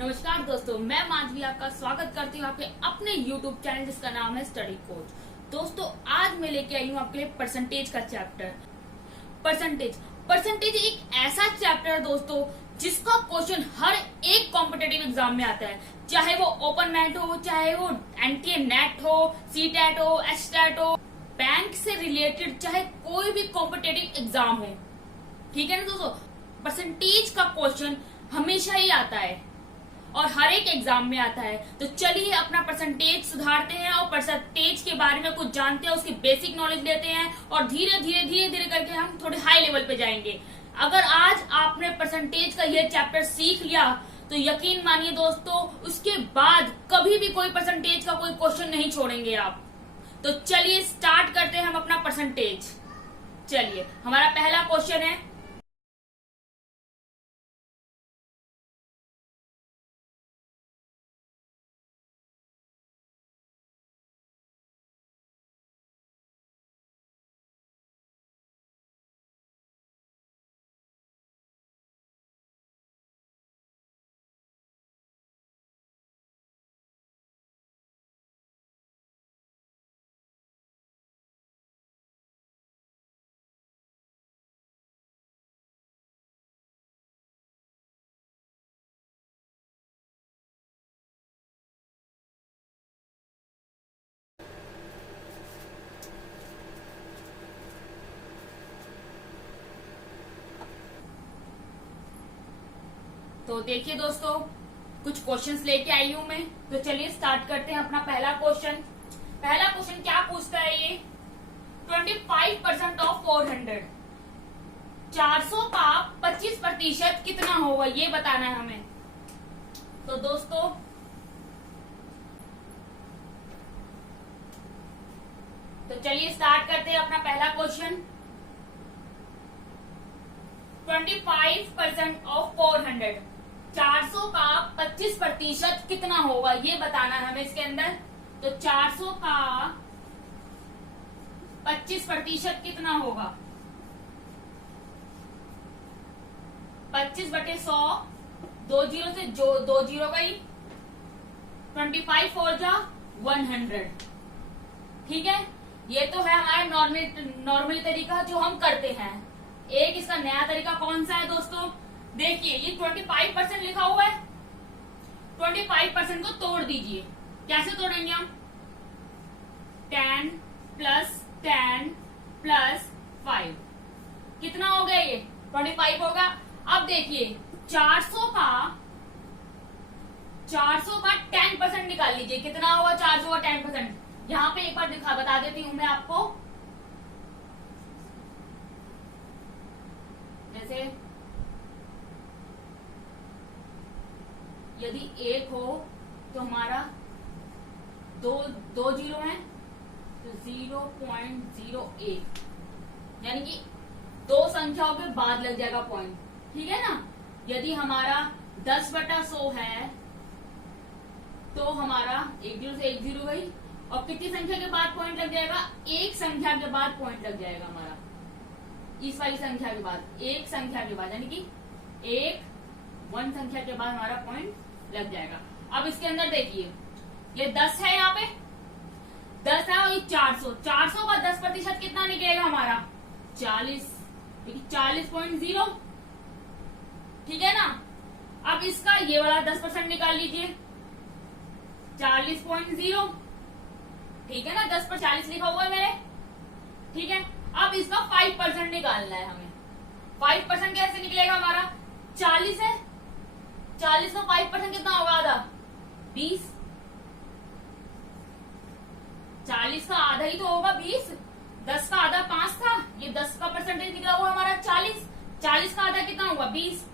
नमस्कार दोस्तों, मैं माधवी आपका स्वागत करती हूँ आपके अपने YouTube चैनल जिसका नाम है स्टडी कोच। दोस्तों, आज मैं लेके आई हूँ आपके लिए परसेंटेज का चैप्टर। परसेंटेज एक ऐसा चैप्टर है दोस्तों जिसका क्वेश्चन हर एक कॉम्पिटेटिव एग्जाम में आता है, चाहे वो ओपन मैट हो, चाहे वो एनटीए नेट हो, सीटेट हो, एचटेट हो, बैंक से रिलेटेड चाहे कोई भी कॉम्पिटेटिव एग्जाम हो। ठीक है ना दोस्तों, परसेंटेज का क्वेश्चन हमेशा ही आता है और हर एक एग्जाम में आता है। तो चलिए अपना परसेंटेज सुधारते हैं और परसेंटेज के बारे में कुछ जानते हैं, उसकी बेसिक नॉलेज लेते हैं और धीरे धीरे करके हम थोड़े हाई लेवल पे जाएंगे। अगर आज आपने परसेंटेज का यह चैप्टर सीख लिया तो यकीन मानिए दोस्तों, उसके बाद कभी भी कोई परसेंटेज का कोई क्वेश्चन नहीं छोड़ेंगे आप। तो चलिए स्टार्ट करते हैं हम अपना परसेंटेज। चलिए, हमारा पहला क्वेश्चन है, तो देखिए दोस्तों, कुछ क्वेश्चंस लेके आई हूं मैं। तो चलिए स्टार्ट करते हैं अपना पहला क्वेश्चन। पहला क्वेश्चन क्या पूछता है ये, 25% ऑफ 400, 400 का 25% कितना होगा ये बताना है हमें। तो दोस्तों तो चलिए स्टार्ट करते हैं अपना पहला क्वेश्चन। 25% ऑफ 400, 400 का 25% कितना होगा ये बताना है हमें इसके अंदर। तो 400 का 25% कितना होगा, 25/100, 2 जीरो से जो 2 जीरो गई, 25 4 जा 100। ठीक है, ये तो है हमारा नॉर्मल तरीका जो हम करते हैं। एक इसका नया तरीका कौन सा है दोस्तों, देखिए ये 25% लिखा हुआ है, 25% को तोड़ दीजिए। कैसे तोड़ेंगे हम, 10 + 10 + 5 कितना हो गया, ये 25 होगा। अब देखिए 400 का 10% निकाल लीजिए, कितना होगा 400 का 10%। यहाँ पे एक बार बता देती हूं मैं आपको। जैसे यदि 1 हो तो हमारा दो जीरो है तो 0.01, यानी कि 2 संख्याओं के बाद लग जाएगा पॉइंट। ठीक है ना, यदि हमारा 10/100 है तो हमारा 1 जीरो से 1 जीरो गई और कितनी संख्या के बाद पॉइंट लग जाएगा, 1 संख्या के बाद पॉइंट लग जाएगा हमारा। इस वाली संख्या के बाद, 1 संख्या के बाद, यानी कि 1 संख्या के बाद हमारा पॉइंट लग जाएगा। अब इसके अंदर देखिए ये 10 है, यहाँ पे 10 है और ये 400 का 10% कितना निकलेगा हमारा, 40, 40.0। ठीक है ना, अब इसका ये वाला 10% निकाल लीजिए, 40.0। ठीक है ना, 10 पर 40 लिखा हुआ है मेरे। ठीक है, अब इसका 5% निकालना है हमें। 5% कैसे निकलेगा हमारा, 40 है, 40 का 5% कितना होगा, आधा 20। 40 का आधा ही तो होगा 20, 10 का आधा 5 था, ये 10 का परसेंटेज निकला हुआ हमारा 40, 40 का आधा कितना होगा 20,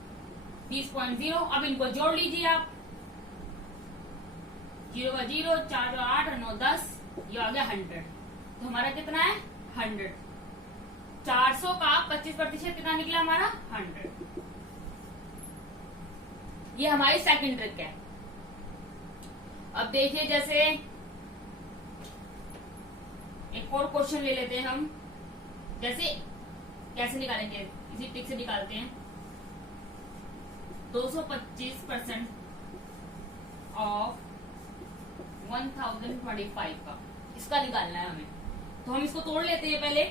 20.0। अब इनको जोड़ लीजिए आप, 0 का 0, 4 का 8, 9 10, ये आ गया 100। तो हमारा कितना है 100। 400 का 25% कितना निकला हमारा 100। ये हमारी सेकंड ट्रिक है। अब देखिए, जैसे एक और क्वेश्चन ले लेते हैं हम। जैसे कैसे निकालेंगे, इसी ट्रिक से निकालते हैं। 225% ऑफ 1025 का, इसका निकालना है हमें। तो हम इसको तोड़ लेते हैं पहले।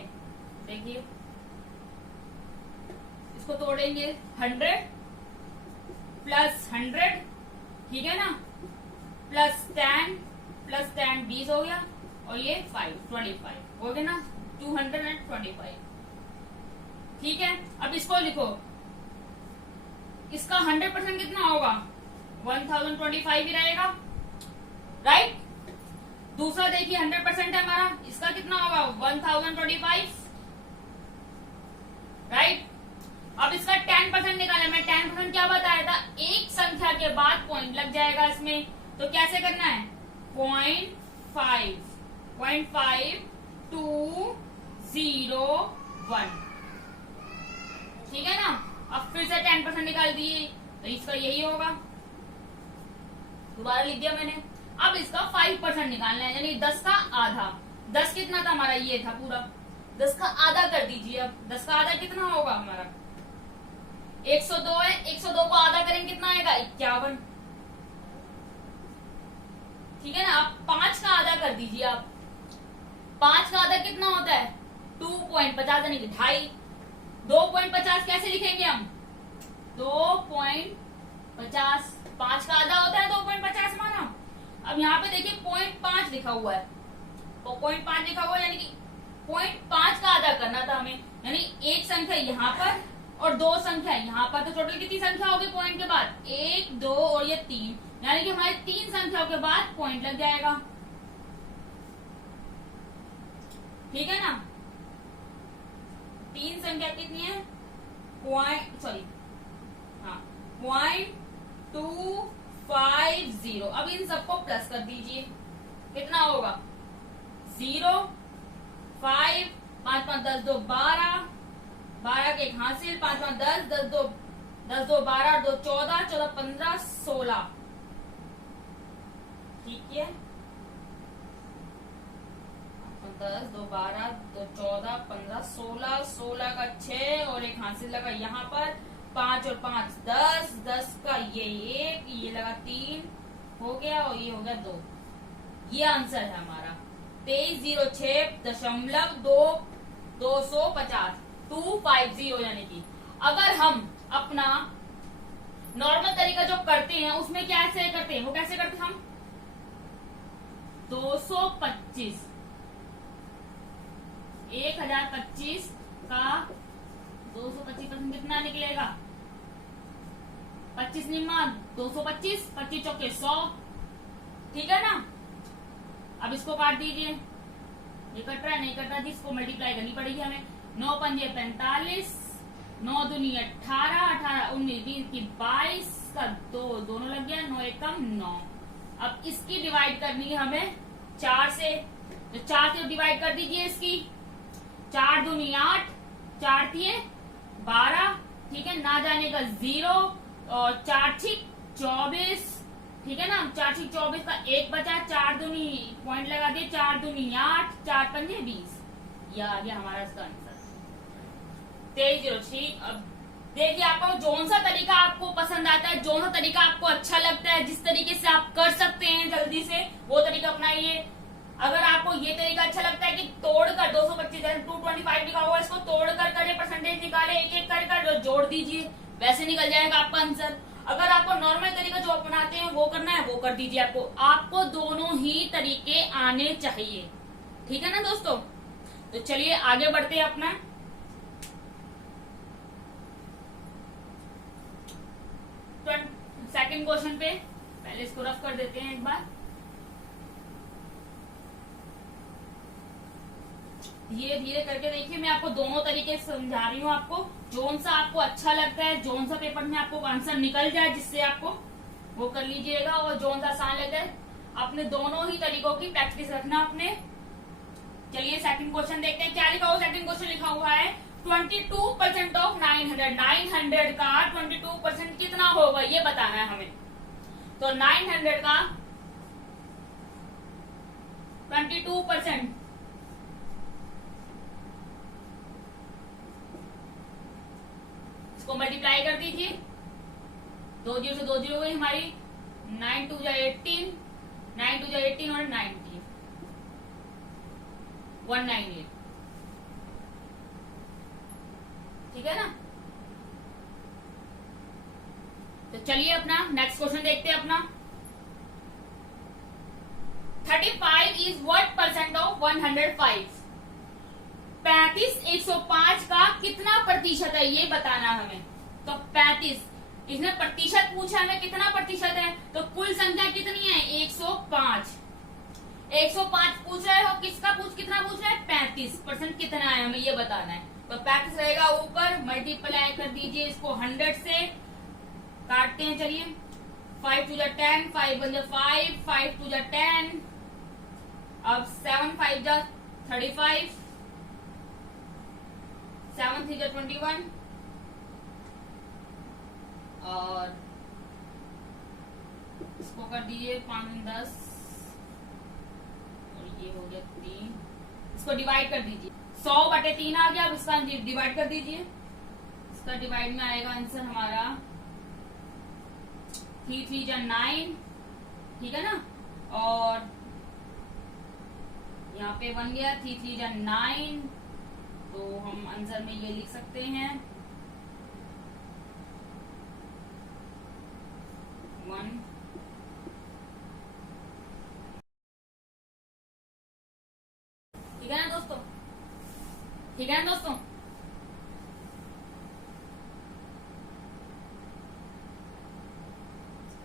देखिए इसको तोड़ेंगे 100 प्लस 100, ठीक है ना, प्लस 10 20 हो गया, और ये 25 हो गया ना, 225। ठीक है, अब इसको लिखो, इसका 100% कितना होगा, 1025 ही रहेगा, राइट। दूसरा देखिए 100% है हमारा, इसका कितना होगा 1025, राइट। अब इसका 10% निकाला, मैं 10% क्या बताया था, एक संख्या के बाद पॉइंट लग जाएगा इसमें। तो कैसे करना है, 0.5 0.5201, ठीक है ना। अब फिर से 10% निकाल दिए, तो इसका यही होगा, दोबारा लिख दिया मैंने। अब इसका 5% निकालना है, यानी 10 का आधा। 10 कितना था हमारा, ये था पूरा, 10 का आधा कर दीजिए। अब 10 का आधा कितना होगा हमारा, 102 है, 102 को आधा करेंगे कितना आएगा, 51, ठीक है ना। आप 5 का आधा कर दीजिए। आप 5 का आधा कितना होता है, 2.50 यानी कि 2.5। 2.50 कैसे लिखेंगे हम, 2.50, 5 का आधा होता है 2.50 माना। अब यहाँ पे देखिए 0.5 लिखा हुआ है, तो 0.5 लिखा हुआ है, यानी कि 0.5 का आधा करना था हमें, यानी एक संख्या यहाँ पर और 2 संख्या यहाँ पर। तो टोटल कितनी संख्या होगी पॉइंट के बाद, 1 2 और ये 3, यानी कि हमारे 3 संख्याओं के बाद पॉइंट लग जाएगा, ठीक है ना। 3 संख्या कितनी है, 0.250। अब इन सबको प्लस कर दीजिए, कितना होगा, 0 5 5 5 10 2 12, 12 के एक हासिल, 5 5 10 10 2 12 2 14 14 15 16, ठीक है। 10 2 12 2 14 15 16, 16 का 6 और एक हासिल लगा यहाँ पर, 5 और 5 10, 10 का ये 1, ये लगा 3 हो गया, और ये हो गया 2। ये आंसर है हमारा 2306.250 250, यानी कि अगर हम अपना नॉर्मल तरीका जो करते हैं उसमें कैसे करते हैं, वो कैसे करते हैं हम, 225 1025 का 225% कितना निकलेगा, 25 निम्मा 225, 25 चौके 100, ठीक है ना। अब इसको काट दीजिए, ये कट रहा है, नहीं कट रहा, इसको मल्टीप्लाई करनी पड़ेगी हमें। 9 पंजे 45, 9 दूनी 18, 18 19 20 की 22 का 2 दोनों लग गया, 9 एक कम 9। अब इसकी डिवाइड करनी है हमें 4 से, तो 4 से डिवाइड कर दीजिए इसकी, 4 दूनी 8, 4 थिए 12, ठीक है, ना जाने का 0, और 4 छिक 24, ठीक है ना। 4 छिक 24 का 1 बचा, 4 दूनी पॉइंट लगा दिए, 4 दूनी 8, 4 पंजे 20, यह आ गया हमारा इसका आंसर 2306। अब देखिए आपको जोन सा तरीका आपको पसंद आता है, जोन सा तरीका आपको अच्छा लगता है, जिस तरीके से आप कर सकते हैं जल्दी से, वो तरीका अपनाइए। अगर आपको ये तरीका अच्छा लगता है कि तोड़कर 225 225 लिखा हुआ, इसको तोड़कर करे, परसेंटेज निकाले, एक एक कर जोड़ दीजिए, वैसे निकल जाएगा आपका आंसर। अगर आपको नॉर्मल तरीका जो अपनाते हैं वो करना है, वो कर दीजिए। आपको दोनों ही तरीके आने चाहिए, ठीक है ना दोस्तों। तो चलिए आगे बढ़ते हैं अपना सेकंड क्वेश्चन पे। पहले इसको रफ कर देते हैं एक बार। धीरे धीरे करके देखिए, मैं आपको दोनों तरीके से समझा रही हूँ। आपको जोन सा आपको अच्छा लगता है, जोन सा पेपर में आपको आंसर निकल जाए जिससे आपको वो कर लीजिएगा, और जोन सा आसान लगे, अपने दोनों ही तरीकों की प्रैक्टिस रखना अपने। चलिए सेकंड क्वेश्चन देखते हैं क्या लिखा हुआ। सेकंड क्वेश्चन लिखा हुआ है 22% ऑफ 900। 900 का 22% कितना होगा ये बताना है हमें। तो 900 का 22% इसको मल्टीप्लाई कर दीजिए, 2 जीरो से 2 जीरो गई हमारी 9 2 जा 18, 9 2 जा 18 और 19, 198। ठीक है ना। तो चलिए अपना नेक्स्ट क्वेश्चन देखते हैं अपना। 35 इज व्हाट परसेंट ऑफ 105? 35 105 का कितना प्रतिशत है ये बताना हमें। तो 35, इसने प्रतिशत पूछा है, कितना प्रतिशत है, तो कुल संख्या कितनी है 105। 105 पूछ रहे हो, कितना पूछ रहा है 35% कितना है हमें ये बताना है। तो 35 रहेगा ऊपर, मल्टीप्लाई कर दीजिए इसको 100 से, काटते हैं चलिए। 5 2 जा 10, 5 1 जा 5, 5 2 जा 10, अब 7 5 जा 35, 7 3 जा 21, और इसको कर दीजिए 5 10, और ये हो गया 3, इसको डिवाइड कर दीजिए। 100/3 आ गया, अब इसका डिवाइड कर दीजिए। इसका डिवाइड में आएगा आंसर हमारा 3 3 जा 9, ठीक है ना, और यहाँ पे बन गया 3 3 जा 9, तो हम आंसर में ये लिख सकते हैं 1। ठीक है ना दोस्तों, ठीक है ना दोस्तों।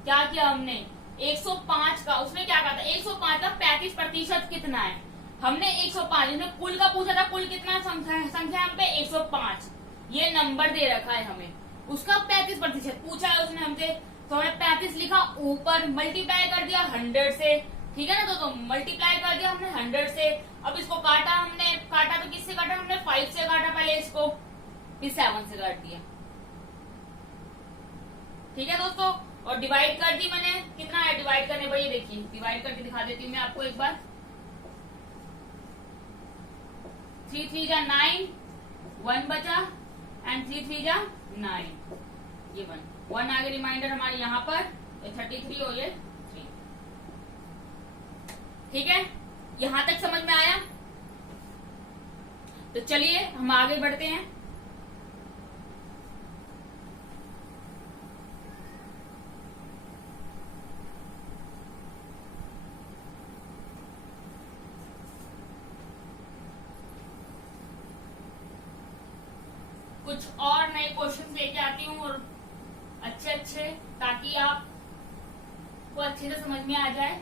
क्या किया हमने 105 का, उसने क्या कहा था 105 का 35% कितना है, हमने 105, इसने कुल का पूछा था, कुल कितना संख्या हम पे 105, ये नंबर दे रखा है हमें, उसका 35% पूछा है उसने हमसे, तो हमने 35 लिखा, ऊपर मल्टीप्लाई कर दिया 100 से। ठीक है ना दोस्तों, मल्टीप्लाई कर दिया हमने 100 से। अब इसको काटा हमने, काटा तो किससे काटा हमने 5 से काटा पहले इसको, फिर 7 से काट दिया। ठीक है दोस्तों, और डिवाइड कर दी मैंने, कितना है डिवाइड करने पर, ये देखिए डिवाइड करके दिखा देती हूँ मैं आपको एक बार। 3 3 जा 9, 1 बचा, एंड 3 3 जा 9, ये 1 आगे रिमाइंडर हमारे यहाँ पर, तो 33 और ये 3। ठीक है, यहां तक समझ में आया। तो चलिए हम आगे बढ़ते हैं। कुछ और नए क्वेश्चन लेके आती हूँ, और अच्छे, ताकि आपको अच्छे से समझ में आ जाए।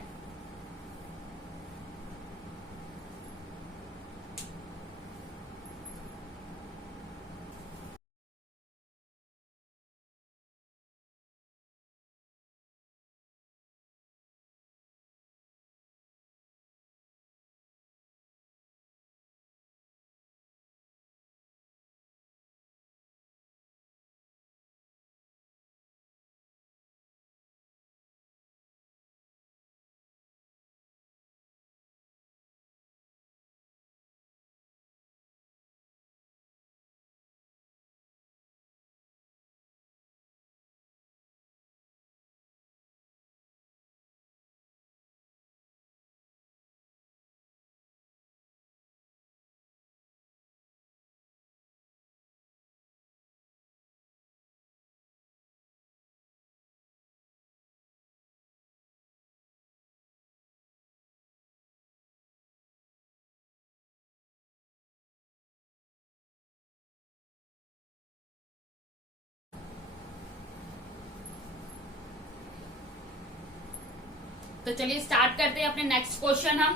तो चलिए स्टार्ट करते हैं अपने नेक्स्ट क्वेश्चन हम।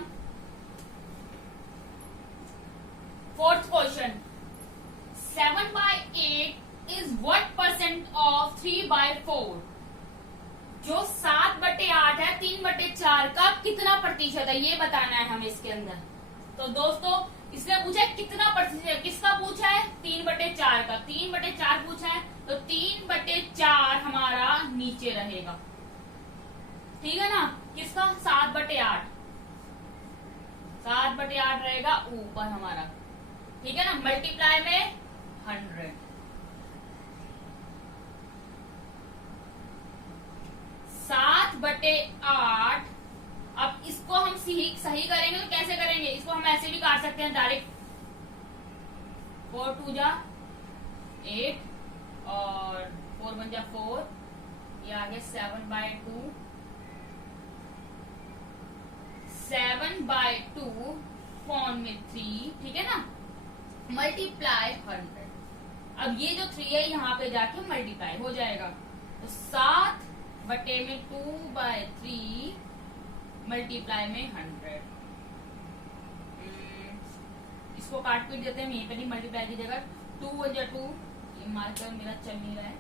4th question, 7/8 is what percent of 3/4? जो 7/8 है 3/4 का कितना प्रतिशत है ये बताना है हमें इसके अंदर। तो दोस्तों इसने पूछा है कितना प्रतिशत, किसका पूछा है 3/4 का, 3/4 पूछा है, तो 3/4 हमारा नीचे रहेगा। ठीक है ना, किसका 7/8, 7/8 रहेगा ऊपर हमारा। ठीक है ना, मल्टीप्लाई में 100, 7 7/8। अब इसको हम सही करेंगे तो कैसे करेंगे, इसको हम ऐसे भी काट सकते हैं डायरेक्ट। 4 2 जा 8 और 4 1 जा 4, ये आ गया 7/2। 7/2 फॉर्म में 3, ठीक है ना, मल्टीप्लाई 100। अब ये जो 3 है यहाँ पे जाके मल्टीप्लाई हो जाएगा, तो 7/2/3 मल्टीप्लाई में 100। इसको काट पीट देते हैं, यहीं पे नहीं मल्टीप्लाई की जगह। 2 1 जा 2, ये मार्कर मेरा चल नहीं रहा है।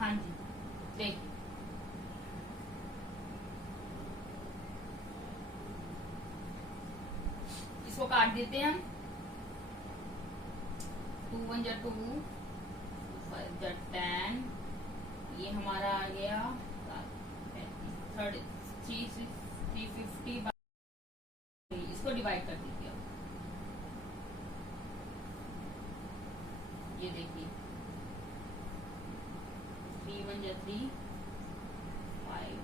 हाँ जी देखिए, इसको काट देते हैं हम। 2 1 जा 2, 2 5 जा 10, ये हमारा आ गया 350। इसको डिवाइड कर दीजिए। ये देखिए 3 1 जा 3, 5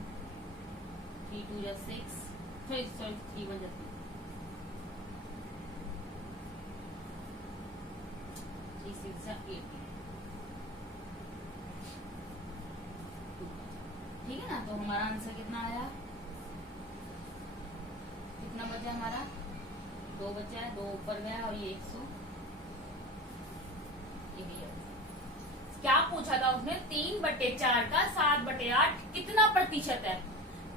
3 2 जा 6, सॉरी 3 1 जा 3, 3 6 जा 8। ठीक है ना, तो हमारा आंसर कितना आया, कितना बचा हमारा, 2 बचा है, 2 ऊपर गया और ये 100। क्या पूछा था उसने, 3/4 का 7/8 कितना प्रतिशत है।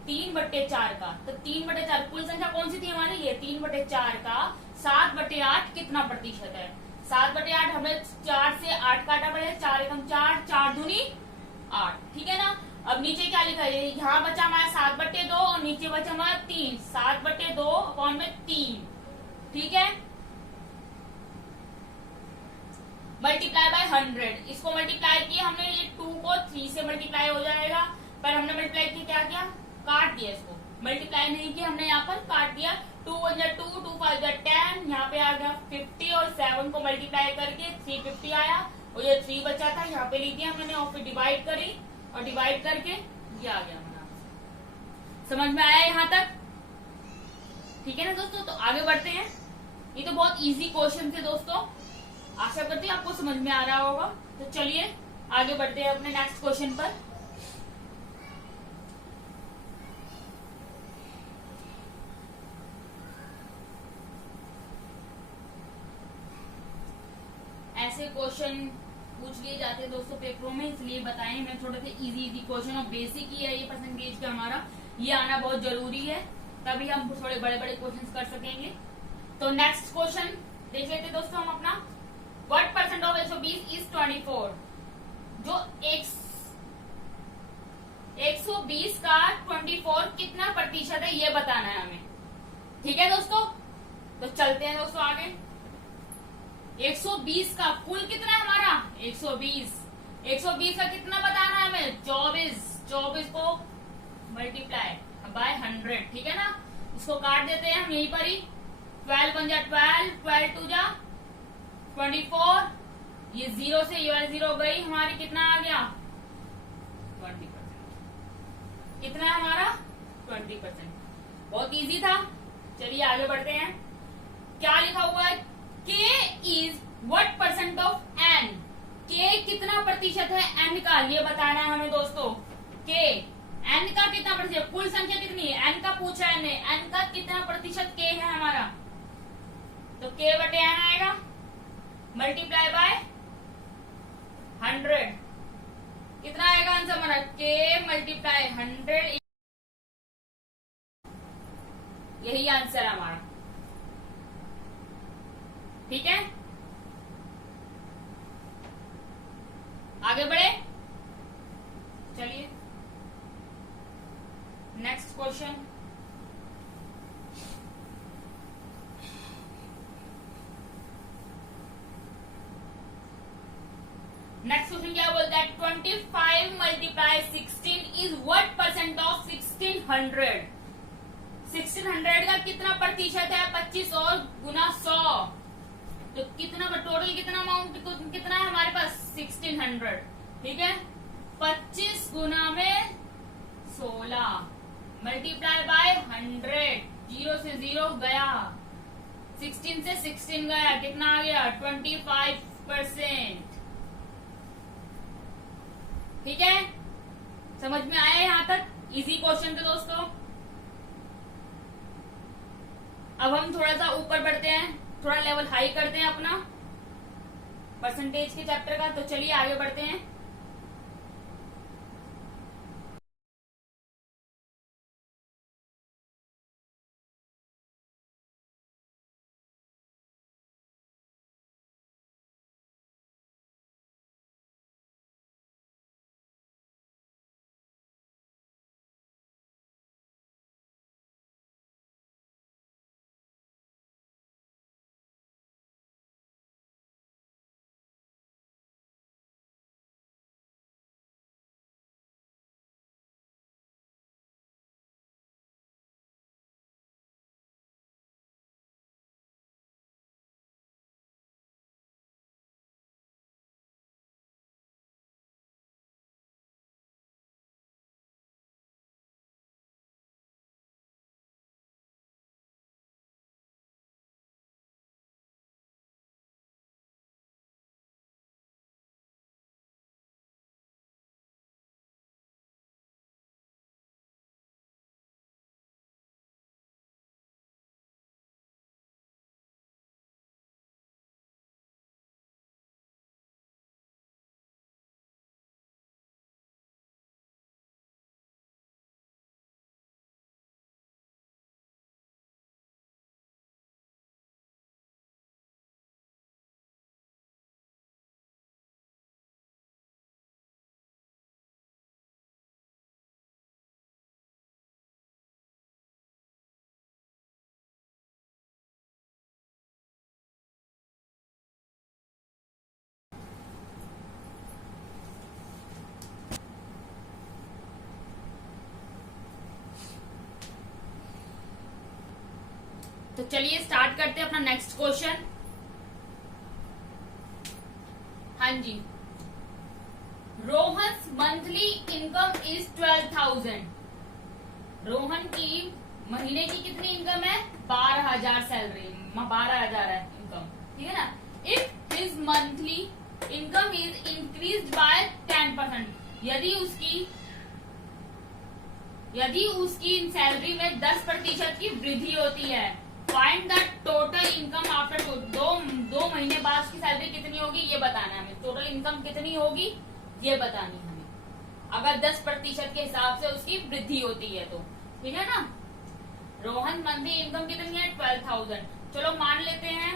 3/4 का, तो 3/4 कुल संख्या कौन सी थी हमारी, ये 3/4 का 7/8 कितना प्रतिशत है। 7/8 हमें 4 से 8 काटा पड़ेगा, 4 एकम 4, 4 दूनी 8, ठीक है ना। अब नीचे क्या लिखा है, यहाँ बचा हमारा 7/2 और नीचे बचा हमारा 3, 7/2 अपॉन में 3, ठीक है। मल्टीप्लाई बाय 100, इसको मल्टीप्लाई किया हमने, ये 2 को 3 से मल्टीप्लाई हो जाएगा, पर हमने मल्टीप्लाई किया क्या किया, काट दिया। इसको मल्टीप्लाई नहीं किया हमने, यहाँ पर काट दिया। 2 1 जा 2, 2 5 जा 10, यहाँ पे आ गया 50 और 7 को मल्टीप्लाई करके 350 आया, और ये 3 बचा था यहाँ पे लिख दिया हमने, और फिर डिवाइड करी और डिवाइड करके ये आ गया हमारा। समझ में आया यहाँ तक, ठीक है ना दोस्तों। तो आगे बढ़ते हैं, ये तो बहुत इजी क्वेश्चन थे दोस्तों, आशा करती हूँ आपको समझ में आ रहा होगा। तो चलिए आगे बढ़ते हैं अपने नेक्स्ट क्वेश्चन पर। ऐसे क्वेश्चन पूछ लिए जाते हैं दोस्तों पेपरों में, इसलिए बताएं मैं थोड़े से इजी क्वेश्चन, और बेसिक ही है ये परसेंटेज का हमारा, ये आना बहुत जरूरी है, तभी हम थोड़े बड़े बड़े क्वेश्चन कर सकेंगे। तो नेक्स्ट क्वेश्चन देख लेते हैं दोस्तों हम अपना। What % of 120 is 24? जो 120 का 24 कितना प्रतिशत है ये बताना है हमें, ठीक है दोस्तों। तो चलते हैं दोस्तों आगे। 120 का कुल कितना है हमारा, 120 का कितना बताना है हमें, 24 को मल्टीप्लाई बाय 100, ठीक है ना। इसको काट देते हैं हम यहीं पर ही। 12 1 जा 12, 12 2 जा 24, ये 0 से ये 0 गई हमारी, कितना आ गया 20%। कितना है हमारा 20%। बहुत इजी था। चलिए आगे बढ़ते हैं। क्या लिखा हुआ है, K is what % of N? K कितना प्रतिशत है N का, ये बताना है हमें दोस्तों। K N का कितना प्रतिशत, कुल संख्या कितनी है, N का पूछा है ने, N का कितना प्रतिशत K है हमारा, तो K/N आएगा, मल्टीप्लाई बाय 100, कितना आएगा आंसर हमारा, K × 100, यही आंसर है हमारा, ठीक है। आगे बढ़े, चलिए नेक्स्ट क्वेश्चन। नेक्स्ट क्वेश्चन क्या बोलता है, 25 × 16 इज व्हाट % ऑफ 1600? 1600 का कितना प्रतिशत है? 25 और गुना 100, तो कितना टोटल कितना अमाउंट कितना है हमारे पास? 1600। ठीक है, 25 गुना में 16 मल्टीप्लाई बाय 100, 0 से 0 गया, 16 से 16 गया, कितना आ गया? 25%। ठीक है, समझ में आया यहाँ तक? इजी क्वेश्चन थे दोस्तों। अब हम थोड़ा सा ऊपर बढ़ते हैं, थोड़ा लेवल हाई करते हैं अपना परसेंटेज के चैप्टर का। तो चलिए आगे बढ़ते हैं। तो चलिए स्टार्ट करते हैं अपना नेक्स्ट क्वेश्चन। हाँ जी, Rohan monthly income is 12,000। Rohan की महीने की कितनी इनकम है? 12,000 सैलरी, 12,000 है इनकम। ठीक है ना। If his monthly income is increase by 10%, यदि उसकी सैलरी में 10% की वृद्धि होती है, find the total income after दो महीने बाद उसकी सैलरी कितनी होगी ये बताना है हमें। टोटल इनकम कितनी होगी ये बतानी है हमें, अगर 10% के हिसाब से उसकी वृद्धि होती है तो। ठीक है ना। रोहन मंथली इनकम कितनी है? 12,000। चलो मान लेते हैं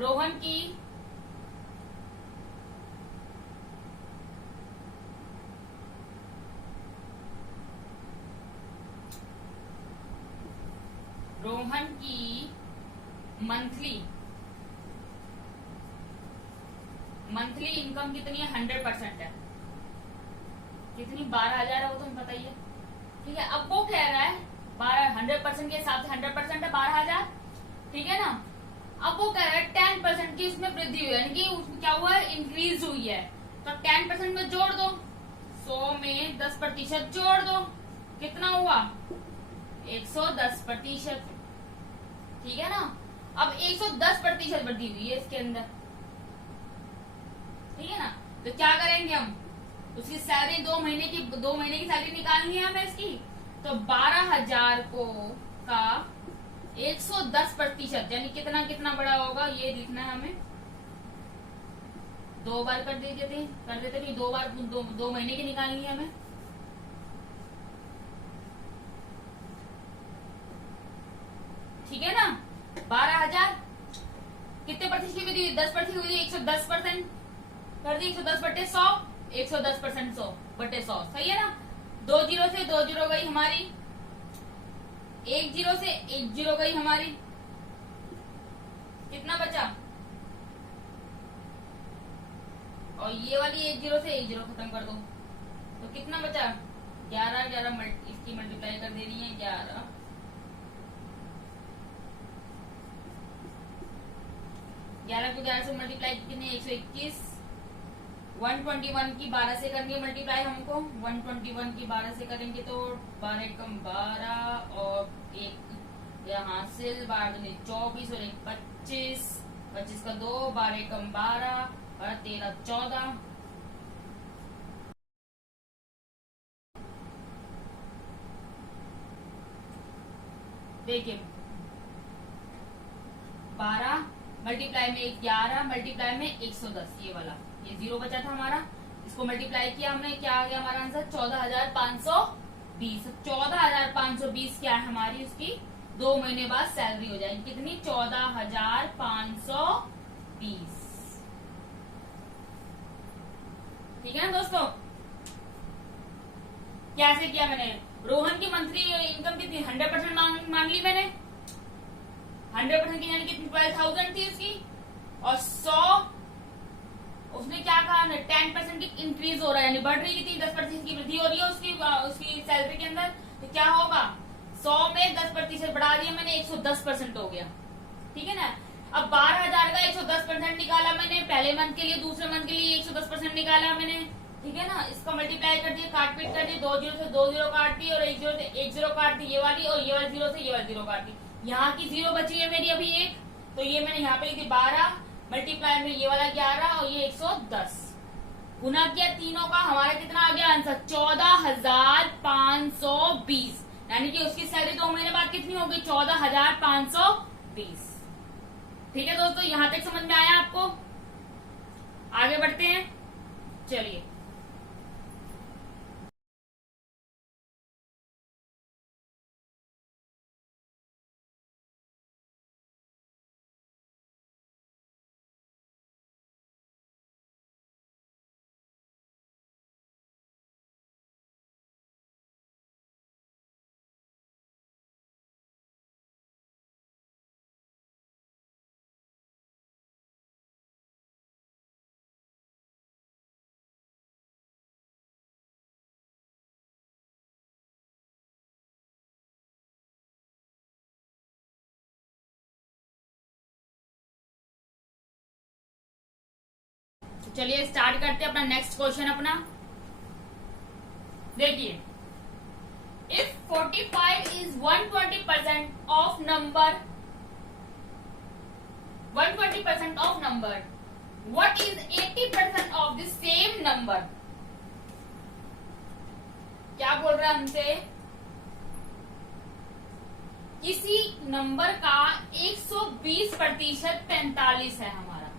रोहन की मंथली इनकम कितनी है? 100% है। कितनी? 12,000 है, वो तुम्हें बताइए। ठीक है, अब वो कह रहा है 100% के हिसाब से 100% है 12,000। ठीक है ना। अब वो कह रहा है 10% की उसमें वृद्धि हुई, यानी कि उसमें क्या हुआ है? इंक्रीज हुई है। तो 10% में जोड़ दो, 100 में 10% जोड़ दो, कितना हुआ? 110%। ठीक है ना। अब 110% वृद्धि हुई है इसके अंदर। ठीक है ना। तो क्या करेंगे हम? उसकी सैलरी 2 महीने की सैलरी निकालनी है हमें इसकी। तो 12,000 को का 110% यानी कितना कितना बड़ा होगा ये लिखना है हमें। 2 बार कर देते थे 2 बार 2 महीने की निकालनी है हमें। ठीक है ना। 12,000 कितने प्रतिशत की वृद्धि? 10% की वृद्धि, 110% कर दी। 110 बटे 100, 110% 100 बटे 100, सही है ना। 2 जीरो से 2 जीरो गई हमारी, 1 जीरो से 1 जीरो गई हमारी, कितना बचा? और ये वाली 1 जीरो से 1 जीरो खत्म कर दो तो कितना बचा? 11 11 इसकी मल्टीप्लाई कर देनी है 11 11 को 11 से मल्टीप्लाई कितने 121 121 की 12 से करनी है मल्टीप्लाई हमको 121 की 12 से करेंगे तो 12 कम 12 और एक यहाँ हासिल 12 दूनी 24 और एक 25 25 का 2 12 कम 12 और 13 14 देखिए 12 मल्टीप्लाई में 11 मल्टीप्लाई में 110 ये वाला ये 0 बचा था हमारा इसको मल्टीप्लाई किया हमने क्या आ गया हमारा आंसर 14,520 14,520 क्या है हमारी उसकी 2 महीने बाद सैलरी हो जाएगी कितनी 14,520 ठीक है ना दोस्तों कैसे किया मैंने रोहन की मंथली इनकम कितनी 100% मान ली मैंने 100% की यानी कितनी 12,000 थी उसकी और 100 उसने क्या कहा 10% की इंक्रीज हो रहा है यानी बढ़ रही थी 10% की वृद्धि हो रही है उसकी सैलरी के अंदर तो क्या होगा 100 में 10% बढ़ा दिया मैंने 110% हो गया ठीक है ना अब 12,000 का 110% निकाला मैंने पहले मंथ के लिए दूसरे मंथ के लिए 110% निकाला मैंने ठीक है ना इसका मल्टीप्लाई कर दिया काट पीट कर दिया 2 0 से 2 0 काट दी और 1 0 से 1 0 काट दी ये वाली और ये वाली 0 से ये वाली 0 काट दी यहाँ की 0 बची है मेरी अभी एक तो ये मैंने यहाँ पे लिखी 12 मल्टीप्लाई में ये वाला 11 और ये 110 गुना किया तीनों का हमारा कितना आ गया आंसर 14,520 यानी कि उसकी सैलरी 2 महीने बाद कितनी होगी 14,520 ठीक है दोस्तों यहाँ तक समझ में आया आपको आगे बढ़ते हैं चलिए चलिए स्टार्ट करते हैं अपना नेक्स्ट क्वेश्चन अपना देखिए if 45 is 120% of number 120% of number what is 80% of the same number क्या बोल रहा है हमसे किसी नंबर का 120% 45 है हमारा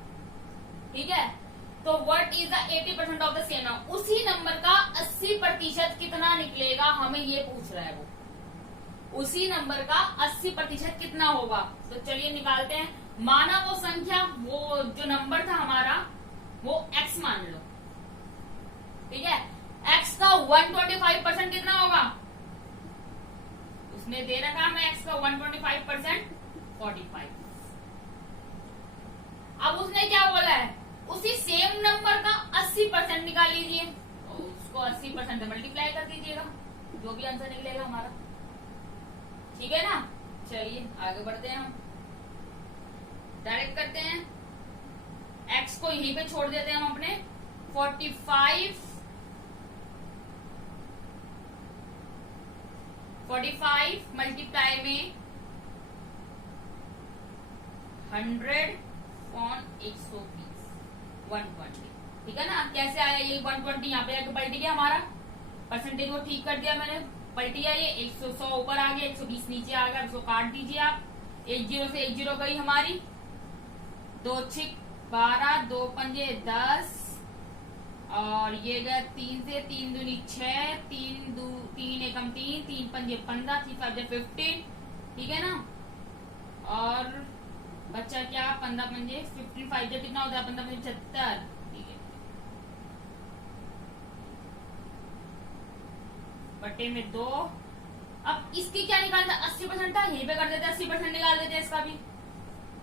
ठीक है तो what is the 80% of the same number उसी नंबर का 80% कितना निकलेगा हमें ये पूछ रहा है वो उसी नंबर का 80% कितना होगा तो चलिए निकालते हैं माना वो संख्या वो जो नंबर था हमारा वो x मान लो ठीक है x का 125% कितना होगा उसने दे रखा हमें x का 125% 45 अब उसने क्या बोला है उसी सेम नंबर का 80% निकाल लीजिए तो उसको 80% से मल्टीप्लाई कर दीजिएगा जो भी आंसर निकलेगा हमारा ठीक है ना चलिए आगे बढ़ते हैं हम डायरेक्ट करते हैं x को यहीं पे छोड़ देते हैं हम अपने 45 मल्टीप्लाई में 100 ऑन 120 120 ठीक है ना कैसे आया ये 120 यहाँ पे आके पलट गया हमारा परसेंटेज को ठीक कर दिया मैंने पलट गया ये 100 ऊपर आ गया 120 नीचे आ गया इसको काट दीजिए आप 1 0 से 1 0 गई हमारी 2 6 12 2 पंजे 10 और ये गया 3 से 3 दूनी 6 3 एकम 3 3 पंजे 15 3 5 15 ठीक है ना और बच्चा क्या 15 पंजे 15 5 कितना होता है 15 पंजे 76 ठीक है बट्टे में 2 अब इसकी क्या निकालना 80% था यहीं पे कर देते 80% निकाल देते इसका भी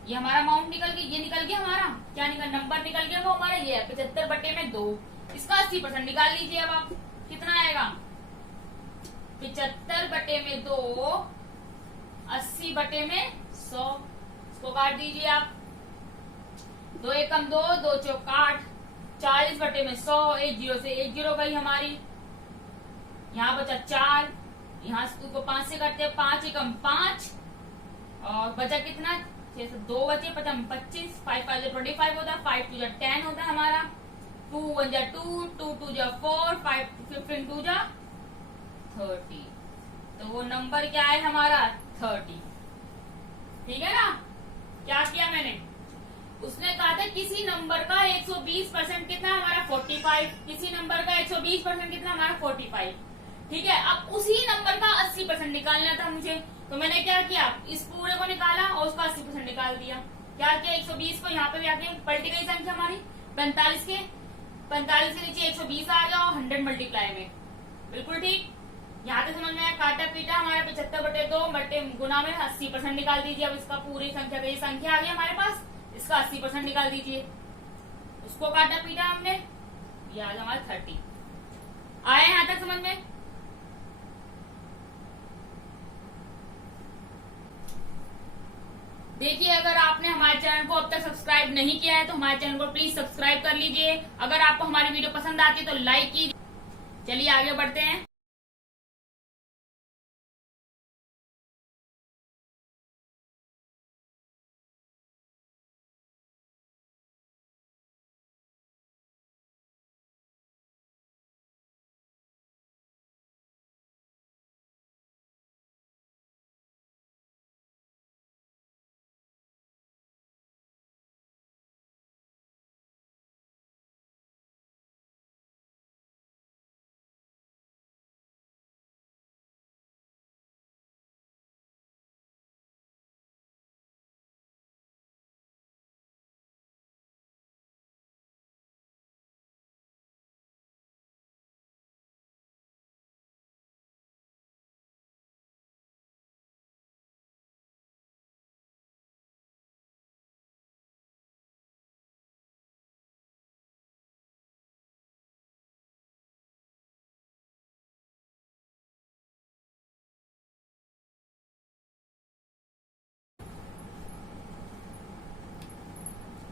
ये हमारा अमाउंट निकल गया ये निकल गया हमारा क्या निकल नंबर निकल गया वो हमारा ये है 75 बट्टे में 2 इसका 80% निकाल लीजिए अब आप कितना आएगा 75/2, 80/100। इसको काट दीजिए आप। 2 एकम 2, 2 चौक 8, 40/100। 1 जीरो से 1 जीरो गई हमारी। यहाँ बचा 4, यहाँ इसको 5 से करते हैं। 5 एकम 5, और बचा कितना? 6 से 2 बचे, 25। 5 5 25 होता है। 5 2 10 होता है हमारा। 2 1 2, 2 2 4, 5 15 2 30। तो वो नंबर क्या है हमारा? 30। ठीक है ना? क्या किया मैंने? उसने कहा था किसी नंबर का 120% कितना हमारा 45, किसी नंबर का 120% कितना हमारा 45। ठीक है, अब उसी नंबर का 80% निकालना था मुझे, तो मैंने क्या किया? इस पूरे को निकाला और उसका 80% निकाल दिया। क्या किया? 120 को यहाँ पे भी आके पलटी गई संख्या हमारी 45 के नीचे 120 आ गया, और 100 मल्टीप्लाई में। बिल्कुल ठीक। यहाँ पे समझ में आया? काटा पीटा हमारा 75/2 बटे गुना में 80% निकाल दीजिए। अब इसका पूरी संख्या का ये संख्या आ गई हमारे पास, इसका 80% निकाल दीजिए। उसको काटा पीटा हमने, ये आ गया हमारा 30। आया यहाँ तक समझ में? देखिए, अगर आपने हमारे चैनल को अब तक सब्सक्राइब नहीं किया है तो हमारे चैनल को प्लीज सब्सक्राइब कर लीजिए। अगर आपको हमारी वीडियो पसंद आती है तो लाइक कीजिए। चलिए आगे बढ़ते हैं।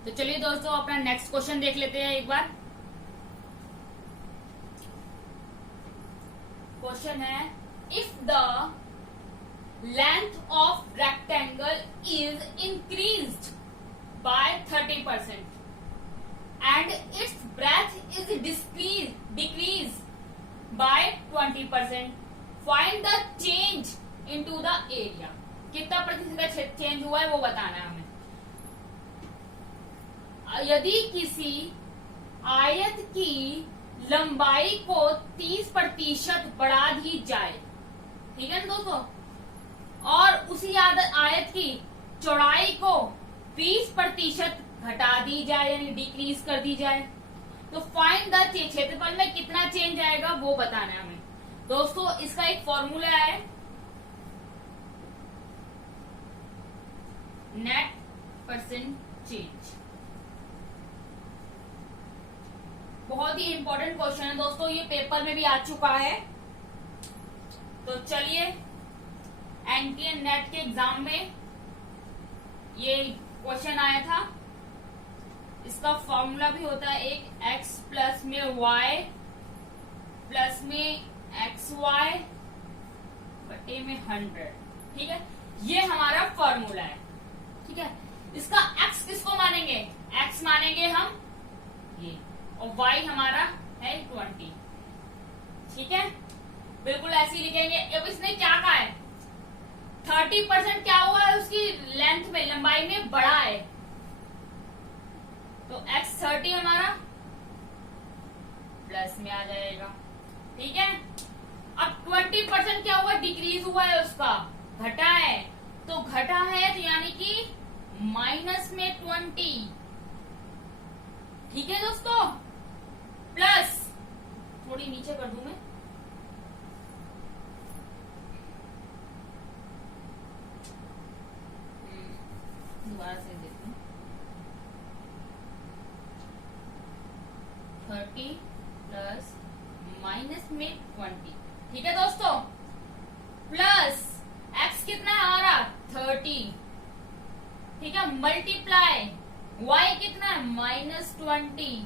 तो चलिए दोस्तों, अपना नेक्स्ट क्वेश्चन देख लेते हैं एक बार। क्वेश्चन है, if the length of rectangle is increased bye 30% and it's breath is decrease bye 20%, find the change into the area. कितना प्रतिशत का चेंज हुआ है वो बताना है हमें। यदि किसी आयत की लंबाई को 30% बढ़ा दी जाए, ठीक है ना दोस्तों, और उसी आयत की चौड़ाई को 20% घटा दी जाए, यानी डिक्रीज कर दी जाए, तो फाइंड द क्षेत्रफल में कितना चेंज आएगा वो बताना है हमें। दोस्तों, इसका एक फॉर्मूला है, नेट परसेंट चेंज। बहुत ही इंपॉर्टेंट क्वेश्चन है दोस्तों, ये पेपर में भी आ चुका है। तो चलिए, एनटीए नेट के एग्जाम में ये क्वेश्चन आया था। इसका फॉर्मूला भी होता है एक, x प्लस में y प्लस में xy बटे में 100। ठीक है, ये हमारा फॉर्मूला है। ठीक है, इसका x किसको मानेंगे? x मानेंगे हम ये, और y हमारा है 20। ठीक है, बिल्कुल ऐसे ही लिखेंगे। अब इसने क्या कहा है? 30% क्या हुआ है उसकी लेंथ में, लंबाई में बढ़ा है, तो x 30 हमारा प्लस में आ जाएगा। ठीक है, अब 20% क्या हुआ? डिक्रीज हुआ है, उसका घटा है, तो घटा है तो यानी कि माइनस में 20। ठीक है दोस्तों, प्लस थोड़ी नीचे कर दूं मैं, दोबारा से देखते हैं, 30 प्लस माइनस में 20। ठीक है दोस्तों, प्लस x कितना है हमारा 30, ठीक है, मल्टीप्लाई y कितना है -20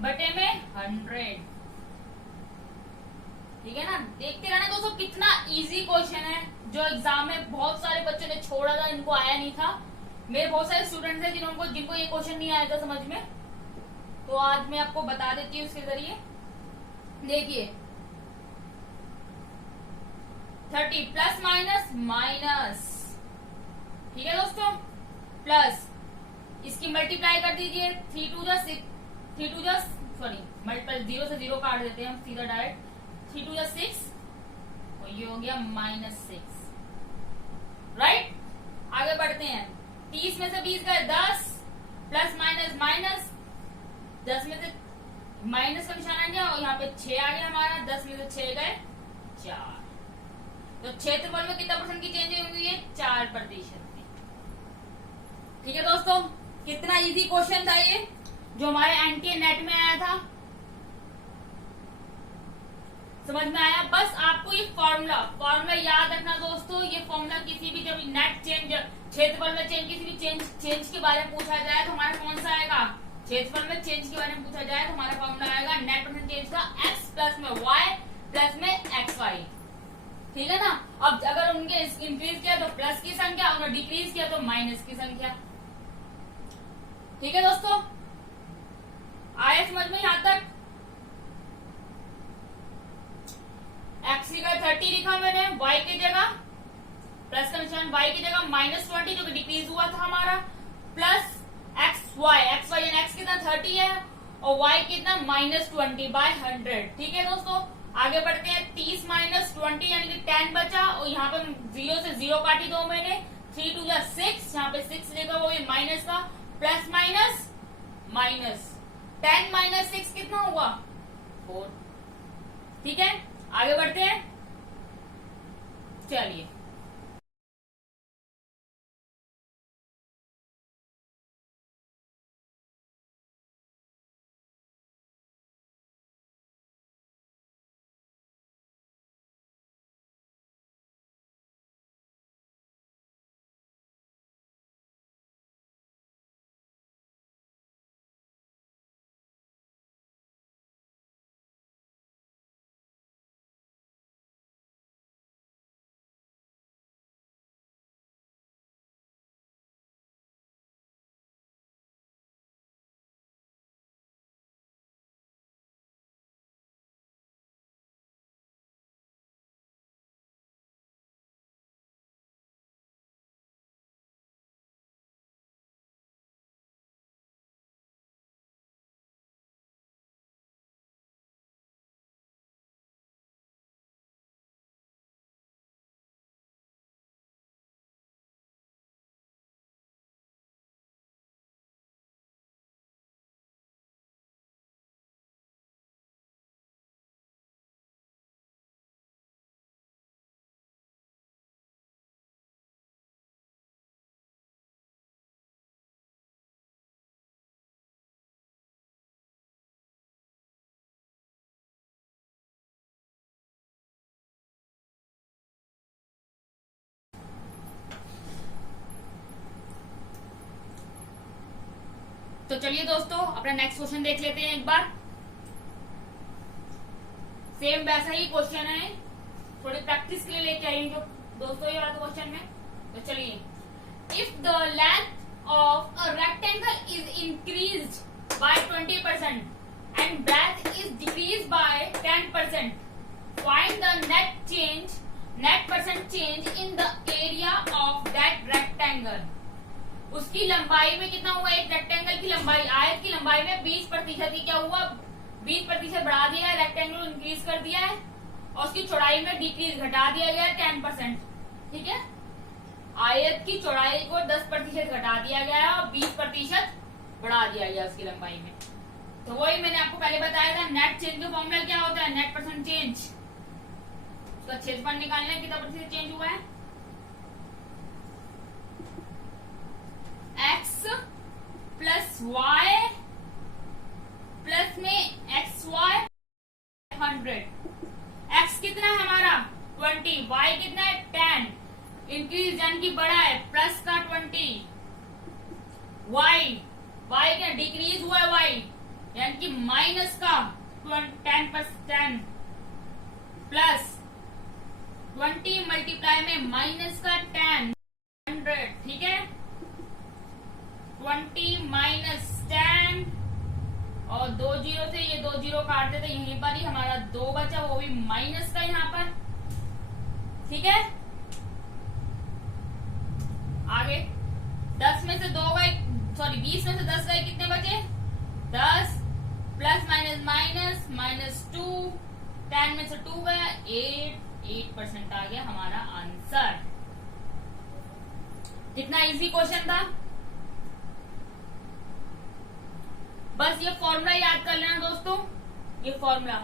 बटे में 100, ठीक है ना। देखते रहना दोस्तों, कितना इजी क्वेश्चन है जो एग्जाम में बहुत सारे बच्चों ने छोड़ा था, इनको आया नहीं था। मेरे बहुत सारे स्टूडेंट्स हैं जिनको ये क्वेश्चन नहीं आया था समझ में, तो आज मैं आपको बता देती हूँ इसके जरिए। देखिए 30 प्लस माइनस माइनस, ठीक है दोस्तों, प्लस इसकी मल्टीप्लाई कर दीजिए, 3 2 मल्टीपल 0 से 0 काट देते हैं हम सीधा डायरेक्ट, 3 2 6 और ये हो गया -6, राइट। आगे बढ़ते हैं, 30 में से 20 गए 10, प्लस माइनस माइनस, 10 में से माइनस का निशान आ गया और यहाँ पे 6 आ गया हमारा, 10 में से 6 गए 4, तो क्षेत्रफल में कितना % की चेंज हुई है 4% की, ठीक है दोस्तों। कितना इजी क्वेश्चन था ये जो हमारे एनटीए नेट में आया था, समझ में आया। बस आपको ये फॉर्मूला याद रखना दोस्तों। ये फॉर्मूला किसी भी जब नेट चेंज, क्षेत्रफल में चेंज, किसी भी चेंज के बारे में पूछा जाए तो हमारा कौन सा आएगा, क्षेत्रफल में चेंज के बारे में पूछा जाए तो हमारा फॉर्मूला आएगा नेट % चेंज का x प्लस में y प्लस में xy, ठीक है ना। अब अगर उनके इंक्रीज किया तो प्लस की संख्या, उन्होंने डिक्रीज किया तो माइनस की संख्या, ठीक है दोस्तों। आया समझ में यहां तक। x की जगह 30 लिखा मैंने, y की जगह प्लस का निशान, y की जगह -20 जो कि डिक्रीज हुआ था हमारा, प्लस xy यानी x कितना 30 है और y कितना -20/100, ठीक है दोस्तों। आगे बढ़ते हैं, 30 -20 यानी कि 10 बचा और यहाँ पे 0 से 0 काटी दो मैंने, 3 2 6, यहाँ पे 6 लिखा वो ये माइनस का, प्लस माइनस माइनस, 10 - 6 कितना हुआ 4, ठीक है। आगे बढ़ते हैं, चलिए तो चलिए दोस्तों अपना नेक्स्ट क्वेश्चन देख लेते हैं एक बार। सेम वैसा ही क्वेश्चन है, थोड़ी प्रैक्टिस के लिए लेके आई जो दोस्तों ये वाला क्वेश्चन में। तो चलिए, if the length of a rectangle is increased by 20% and breadth is decrease by 10%, find the net percent change in the area of that rectangle. उसकी लंबाई में कितना हुआ, एक रेक्टेंगल की लंबाई, आयत की लंबाई में 20% ही क्या हुआ, 20% बढ़ा दिया है, रेक्टेंगल इंक्रीज कर दिया है, और उसकी चौड़ाई में डिक्रीज घटा दिया गया है 10%, ठीक है। आयत की चौड़ाई को 10% घटा दिया गया है और 20% बढ़ा दिया गया उसकी लंबाई में। तो वही मैंने आपको पहले बताया था, नेट चेंज का फॉर्मूला क्या होता है, नेट % चेंज। उसका क्षेत्रफल निकालना कितना % चेंज हुआ है, x प्लस y प्लस में xy 100। x कितना है हमारा 20, y वाई, वाई क्या डिक्रीज हुआ है वाई, यानी कि माइनस का 10% प्लस 20 मल्टीप्लाई में माइनस का 10 100, ठीक है। 20 माइनस 10 और 2 जीरो से ये 2 जीरो काट देते, यहीं पर ही हमारा 2 बचा, वो भी माइनस का यहाँ पर, ठीक है। आगे 10 में से 2 गए, सॉरी 20 में से 10 गए, कितने बचे 10 प्लस माइनस माइनस -2, 10 में से 2 गया 8% आ गया हमारा आंसर। कितना इजी क्वेश्चन था। बस ये फॉर्मूला याद कर लेना दोस्तों, ये फॉर्मूला,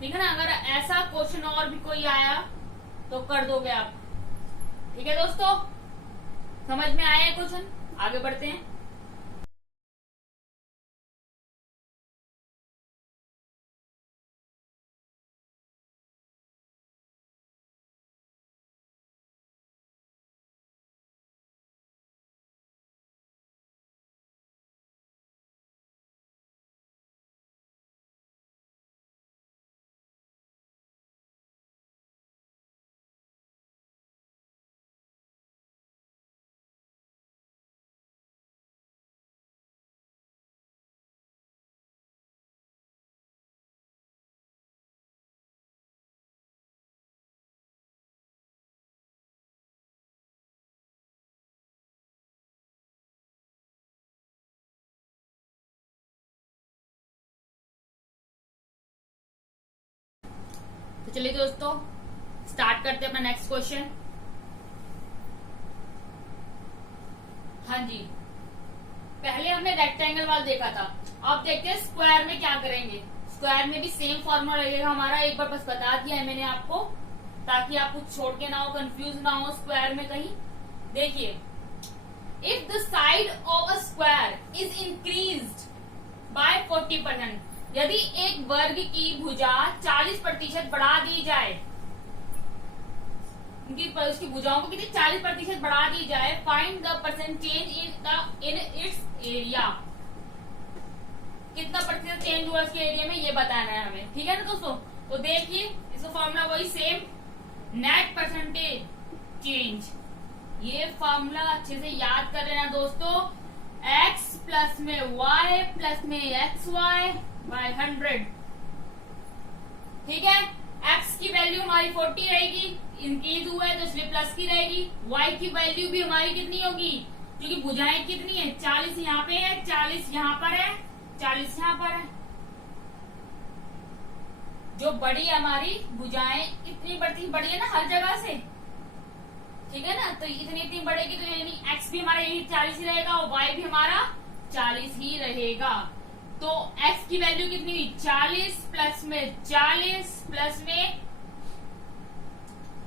ठीक है ना। अगर ऐसा क्वेश्चन और भी कोई आया तो कर दोगे आप, ठीक है दोस्तों। समझ में आया है क्वेश्चन, आगे बढ़ते हैं। तो चलिए दोस्तों स्टार्ट करते हैं अपना नेक्स्ट क्वेश्चन। हाँ जी, पहले हमने रेक्टेंगल वाला देखा था, अब देखते हैं स्क्वायर में क्या करेंगे। स्क्वायर में भी सेम फॉर्मूला लगेगा हमारा, एक बार बस बता दिया है मैंने आपको, ताकि आप कुछ छोड़ के ना हो, कंफ्यूज ना हो स्क्वायर में कहीं। देखिए, if the side of a square is increased bye 40%, यदि एक वर्ग की भुजा 40% बढ़ा दी जाए, उसकी भुजाओं को कितनी 40% बढ़ा दी जाए, find the percentage in its area, कितना प्रतिशत चेंज हुआ इसके एरिया में, ये बताना है हमें, ठीक है ना दोस्तों। तो देखिए इसका फॉर्मूला वही सेम, नेट परसेंटेज चेंज, ये फॉर्मूला अच्छे से याद कर लेना दोस्तों। x प्लस में y प्लस में xy बाय 100, ठीक है। x की वैल्यू हमारी 40 रहेगी, इंक्रीज हुआ है तो इसलिए प्लस की रहेगी। y की वैल्यू भी हमारी कितनी होगी, क्योंकि भुजाएं कितनी है, 40 यहाँ पे है, 40 यहाँ पर है, 40 यहाँ पर है। जो बड़ी हमारी भुजाएं इतनी बड़ी है ना हर जगह से, ठीक है ना, तो इतनी बढ़ेगी, तो यानी x भी हमारा यही 40 ही रहेगा और y भी हमारा 40 ही रहेगा। तो x की वैल्यू कितनी हुई, 40 प्लस में 40 प्लस में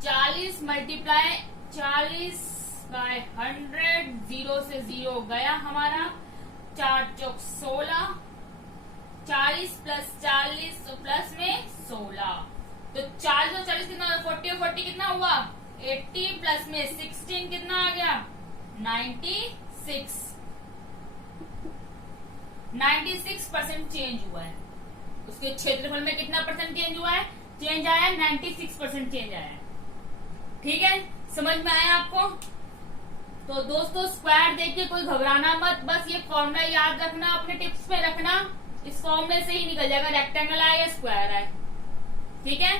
40 मल्टीप्लाई 40 बाय 100, 0 से 0 गया हमारा, 4 चौक 16, 40 प्लस 40 तो प्लस में 16, तो 40 और 40 कितना, 40 और 40 कितना हुआ 80 प्लस में 16 कितना आ गया 96, 96% चेंज हुआ है। उसके क्षेत्रफल में कितना परसेंट चेंज हुआ है, चेंज आया है 96% चेंज आया है, ठीक है। समझ में आया आपको। तो दोस्तों स्क्वायर देखिए कोई घबराना मत, बस ये फॉर्मूला याद रखना, अपने टिप्स में रखना, इस फॉर्मूले से ही निकल जाएगा रेक्टेंगल आए या स्क्वायर आए, ठीक है।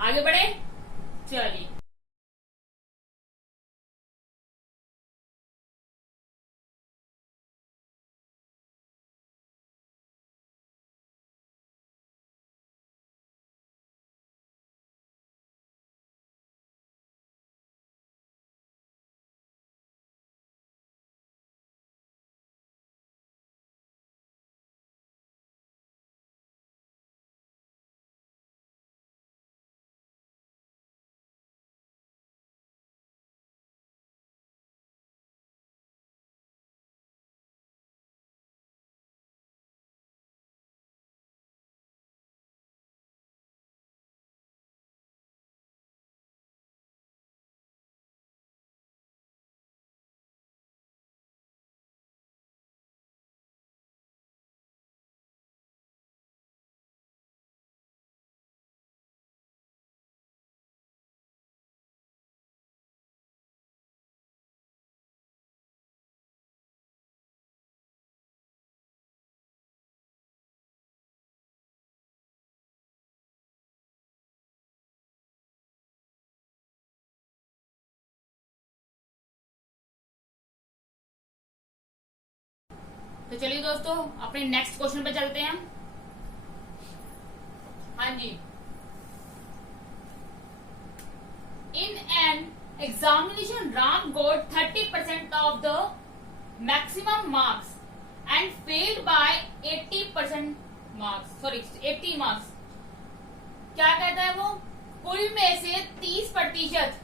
आगे बढ़े, चलिए। तो चलिए दोस्तों अपने नेक्स्ट क्वेश्चन पे चलते हैं। हाँ जी, in an examination Ram got 30% of the maximum marks and failed by 80% marks, sorry 80 marks. क्या कहता है वो, कुल में से 30%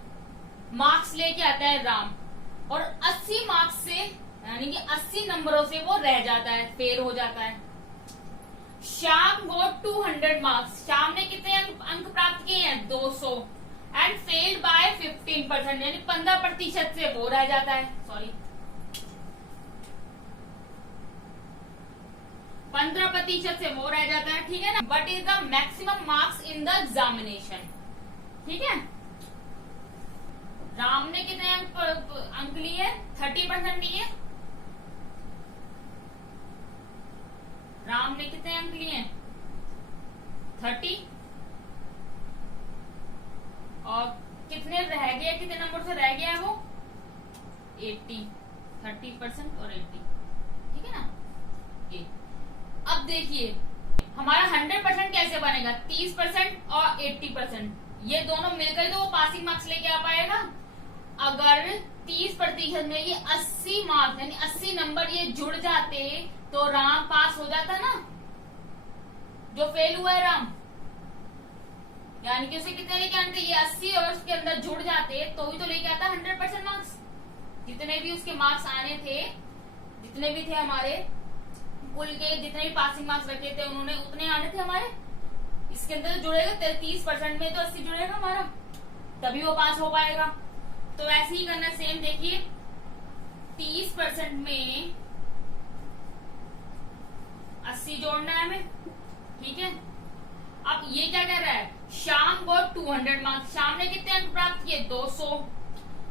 मार्क्स लेके आता है राम और 80 मार्क्स से यानी कि 80 नंबरों से वो रह जाता है, फेल हो जाता है। श्याम गोट 200 मार्क्स, श्याम ने कितने अंक प्राप्त किए हैं 200 एंड फेल्ड बाय 15% यानी 15% से वो रह जाता है, सॉरी 15% से वो रह जाता है, ठीक है ना। But is the maximum marks in the examination, ठीक है। राम ने कितने अंक लिए, 30% लिए। राम ने कितने अंक लिए 30 और कितने रह गए, कितने नंबर से रह गया है वो 80, 30% और 80, ठीक है ना। ये अब देखिए हमारा 100% कैसे बनेगा, 30% और 80%, ये दोनों मिलकर तो वो पासिंग मार्क्स लेके आ पाएगा। अगर 30% में ये 80 मार्क्स यानी 80 नंबर ये जुड़ जाते तो राम पास हो जाता ना, जो फेल हुआ है राम, यानी कि उसे कितने लेके आते, ये 80 और उसके अंदर जुड़ जाते तो भी तो लेके आता 100% मार्क्स। जितने भी उसके मार्क्स आने थे, जितने भी थे हमारे कुल के जितने भी पासिंग मार्क्स रखे थे उन्होंने उतने आने थे हमारे, इसके अंदर तो जुड़ेगा 30% में तो 80 जुड़ेगा हमारा, तभी वो पास हो पाएगा। तो ऐसे ही करना सेम, देखिए 30% में 80 जोड़ना है हमें, ठीक है। अब ये क्या कह रहा है, श्याम गॉट 200 मार्क्स, श्याम ने कितने अंक प्राप्त किए 200,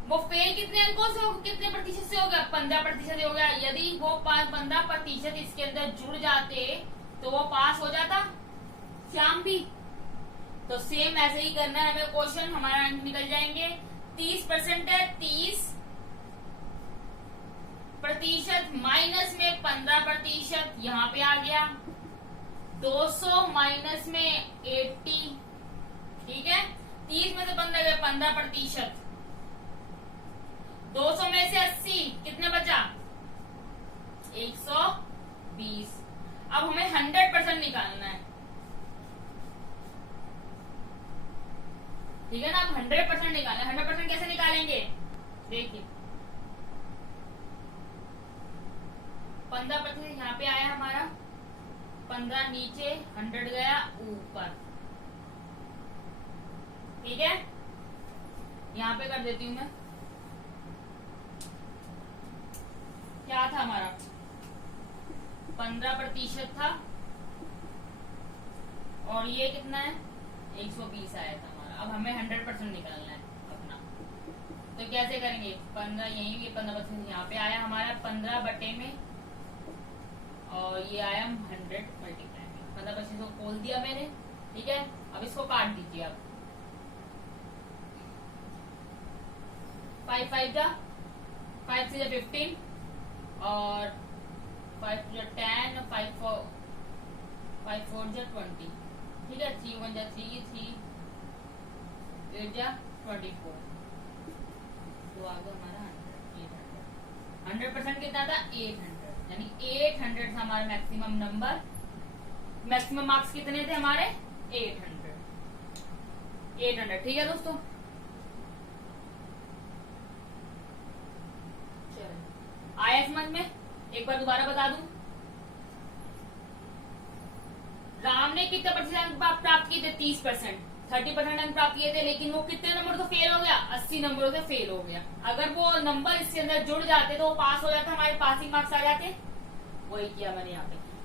वो फेल कितने अंकों से हो, कितने प्रतिशत से हो गया 15% हो गया। यदि वो 15% इसके अंदर जुड़ जाते तो वो पास हो जाता श्याम भी। तो सेम ऐसे ही करना है हमें क्वेश्चन, हमारा अंक निकल जाएंगे। 30% है, 30% माइनस में 15% यहाँ पे आ गया, 200 माइनस में 80, ठीक है। 30 में से 15 गए 15%, 200 में से 80 कितने बचा 120। अब हमें 100% निकालना है, ठीक है ना। अब 100% निकालना है, 100% कैसे निकालेंगे, देखिए 15% यहाँ पे आया हमारा, 15 नीचे, 100 गया ऊपर, ठीक है। यहाँ पे कर देती हूँ मैं, क्या था हमारा 15% था और ये कितना है 120 आया था हमारा। अब हमें 100% निकालना है अपना, तो कैसे करेंगे, 15 यही, ये 15% यहाँ पे आया हमारा 15 बटे में और ये आया 100 मल्टीप्लाई में, 15% को खोल दिया मैंने, ठीक है। अब इसको काट दीजिए आप, 5 5 जा 5 से 15 और 5 to 10, 5 4 जा 20, ठीक है। 3 1 जा 3, 3 8 जा 24, तो आ गया हमारा 100% कितना था 800, यानी 800 था हमारा मैक्सिमम नंबर। मैक्सिमम मार्क्स कितने थे हमारे 800, ठीक है दोस्तों। आया समझ में, एक बार दोबारा बता दूं, राम ने कितने प्रतिशत अंक प्राप्त किए थे 30%, 30% अंक प्राप्त किए थे, लेकिन वो कितने नंबर से फेल हो गया 80 नंबरों से फेल हो गया। अगर वो नंबर इसके अंदर जुड़ जाते तो वो पास हो जाता, हमारे पासिंग मार्क्स आ जाते। वही किया मैंने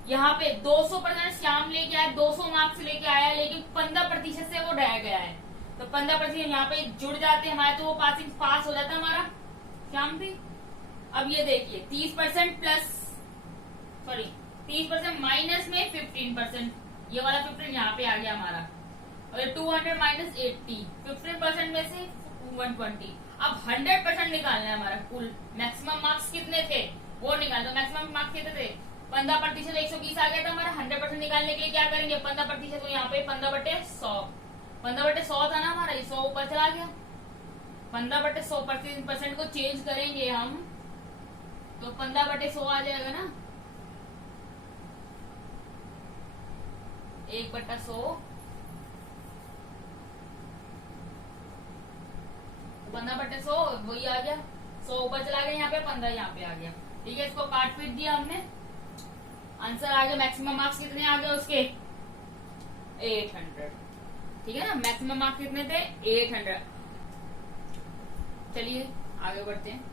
यहाँ पे 200% श्याम लेके आया, 200 मार्क्स लेके आया, लेकिन 15% से वो रह गया है, तो 15% यहाँ पे जुड़ जाते हमारे तो वो पासिंग पास हो जाता हमारा श्याम भी। अब ये देखिए 30% प्लस, सॉरी 30% माइनस में 15%, ये वाला 15 यहाँ पे आ गया हमारा, और 200 माइनस 80, 15% में से 120। अब 100% निकालना है हमारा, कुल मैक्सिमम मार्क्स कितने थे वो निकालना। मैक्सिमम मार्क्स कितने थे 15% 120 आ गया था हमारा। 100% निकालने के लिए क्या करेंगे, 15% तो यहाँ पे 15/100, 15/100 था ना हमारा, 100 ऊपर चला गया। 15/100% को चेंज करेंगे हम तो 15/100 आ जाएगा ना, 1/100, 15/100 वही आ गया। 100 ऊपर चला गया, यहाँ पे 15 यहाँ पे आ गया। ठीक है, इसको काट पीट दिया हमने, आंसर आ गया। मैक्सिमम मार्क्स कितने आ गए उसके, 800। ठीक है ना, मैक्सिमम मार्क्स कितने थे, 800। चलिए आगे बढ़ते हैं।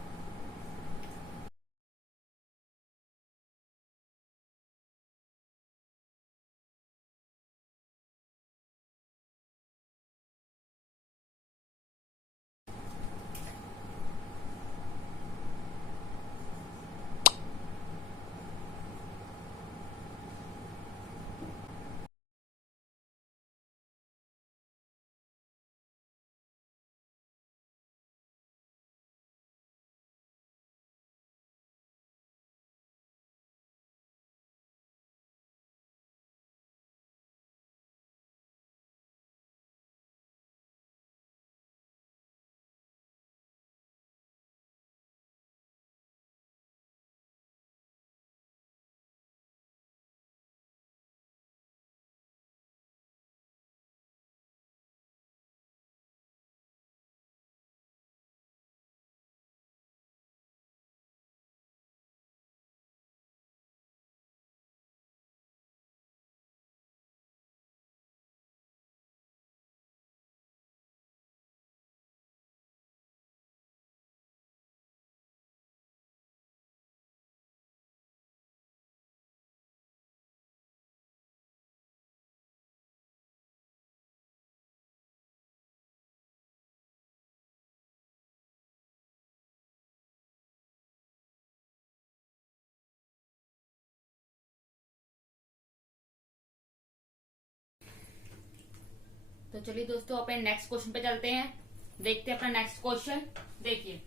तो चलिए दोस्तों अपने नेक्स्ट क्वेश्चन पे चलते हैं, देखते हैं अपना नेक्स्ट क्वेश्चन। देखिए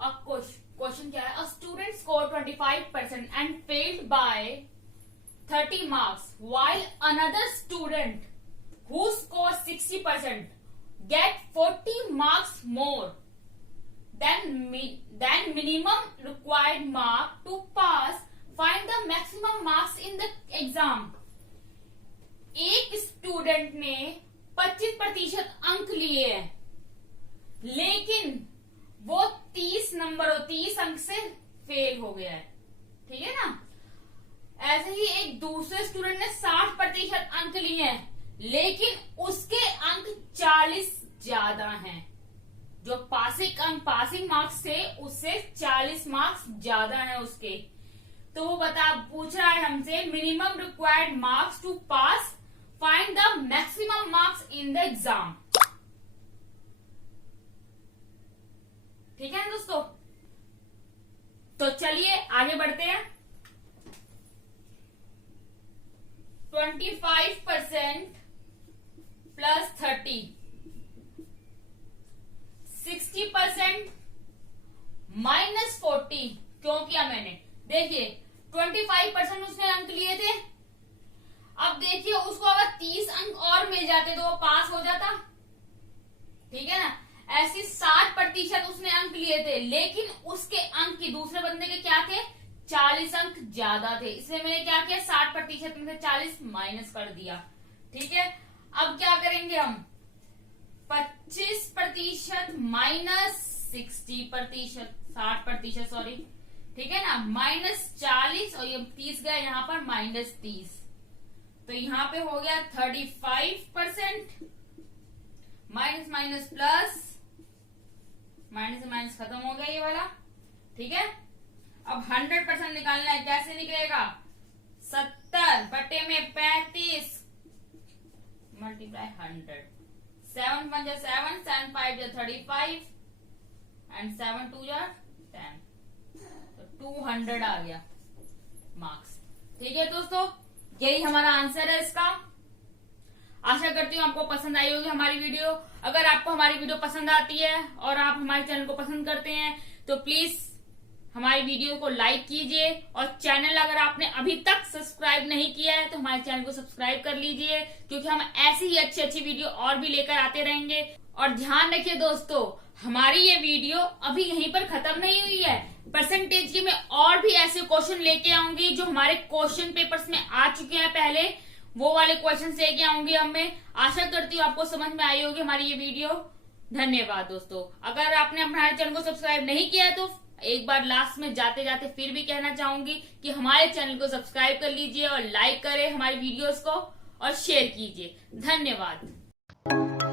अब क्वेश्चन क्या है, a student score 25% and failed by 30 marks while another student who scores 60% get 40 marks more than minimum required mark to pass. Find the maximum marks in the exam. एक student ने 25% अंक लिए हैं, लेकिन वो 30 अंक से फेल हो गया है। ठीक है ना, ऐसे ही एक दूसरे स्टूडेंट ने 60% अंक लिए हैं, लेकिन उसके अंक 40 ज्यादा हैं। जो पासिंग मार्क्स थे उससे 40 मार्क्स ज्यादा हैं उसके। तो वो पूछ रहा है हमसे minimum required marks to pass, find the maximum marks in the exam. ठीक है दोस्तों, तो चलिए आगे बढ़ते हैं। 25% प्लस 30, 60% माइनस 40 क्यों किया मैंने, देखिए 25% उसने अंक लिए थे। अब देखिए उसको अगर 30 अंक और मिल जाते तो वो पास हो जाता। ठीक है ना, ऐसे 60% उसने अंक लिए थे, लेकिन उसके अंक की दूसरे बंदे के क्या थे, 40 अंक ज्यादा थे, इसलिए मैंने क्या किया 60% में से 40 माइनस कर दिया। ठीक है, अब क्या करेंगे हम, 25% माइनस 60%, सॉरी। ठीक है ना, -40 और ये 30 गया यहाँ पर -30, तो यहाँ पे हो गया 35%, माइनस माइनस प्लस, माइनस से माइनस खत्म हो गया ये वाला। ठीक है, अब 100% निकालना है, कैसे निकलेगा, 70/35 मल्टीप्लाई 100, 7 1 जा 7, 7 5 जा 35 एंड 7 2 जा 10, तो 200 आ गया मार्क्स। ठीक है दोस्तों, यही हमारा आंसर है इसका। आशा करती हूँ आपको पसंद आई होगी हमारी वीडियो। अगर आपको हमारी वीडियो पसंद आती है और आप हमारे चैनल को पसंद करते हैं तो प्लीज हमारी वीडियो को लाइक कीजिए और चैनल अगर आपने अभी तक सब्सक्राइब नहीं किया है तो हमारे चैनल को सब्सक्राइब कर लीजिए, क्योंकि हम ऐसी ही अच्छी अच्छी वीडियो और भी लेकर आते रहेंगे। और ध्यान रखिए दोस्तों, हमारी ये वीडियो अभी यहीं पर खत्म नहीं हुई है। परसेंटेज के मैं और भी ऐसे क्वेश्चन लेके आऊंगी जो हमारे क्वेश्चन पेपर्स में आ चुके हैं पहले, वो वाले क्वेश्चन लेके आऊंगी। अब मैं आशा करती हूँ आपको समझ में आई होगी हमारी ये वीडियो। धन्यवाद दोस्तों। अगर आपने हमारे चैनल को सब्सक्राइब नहीं किया है तो एक बार लास्ट में जाते जाते फिर भी कहना चाहूंगी कि हमारे चैनल को सब्सक्राइब कर लीजिए और लाइक करें हमारी वीडियोस को और शेयर कीजिए। धन्यवाद।